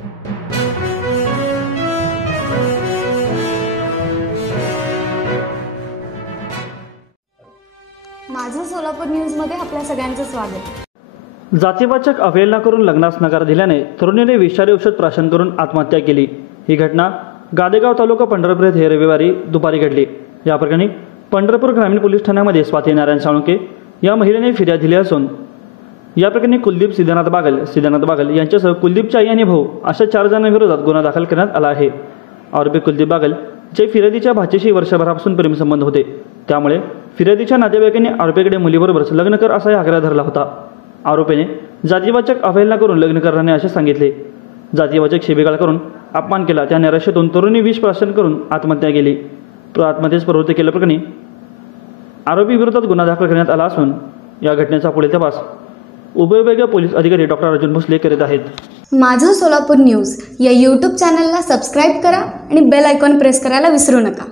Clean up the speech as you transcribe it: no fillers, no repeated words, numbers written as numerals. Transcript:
माझं सोलापूर न्यूजमध्ये आपल्या सगळ्यांचं स्वागत। जातीवाचक अवहेलना करून लग्नास नकार दिल्याने तरुणीने विषारी औषध प्राशन करून आत्महत्या केली। ही घटना गादेगाव तालुका पंढरपूर येथे रविवारी दुपारी घडली। या प्रकरणी पंढरपूर ग्रामीण पोलीस ठाण्यामध्ये स्वाती नारायण साळुंके या महिलेने फिर्याद दिली असून या प्रकरणी कुलदीप सिद्धनाथ बागल यांच्यासह कुलदीपची आई आणि भाऊ अशा 4 जणांविरोधात गुन्हा दाखल करण्यात आला आहे। आरोपी कुलदीप बागल जे फिर्यादीच्या भाचीशी वर्षभरापासून प्रेमसंबंध होते, त्यामुळे फिर्यादीच्या नातेवाईकांनी आरोपीकडे मुलीबरोबरच लग्न कर असाही आग्रह धरला होता। आरोपीने जातीवाचक अवहेलना करून लग्न करण्याने असे सांगितले। जातीवाचक शिवीगाळ करून अपमान केला। त्या नैराश्यातून तरुणी विष प्राशन करून आत्महत्या केली। आत्महत्येस प्रवृत्त केल्याप्रकरणी आरोपी विरोधात गुन्हा दाखल करण्यात आला असून या घटनेचा पुढील तपास उपविभागीय पोलीस अधिकारी डॉक्टर अर्जुन भोसले करीत आहेत। माझं सोलापूर न्यूज या यूट्यूब चॅनलला सबस्क्राईब करा आणि बेल आयकॉन प्रेस करायला विसरू नका।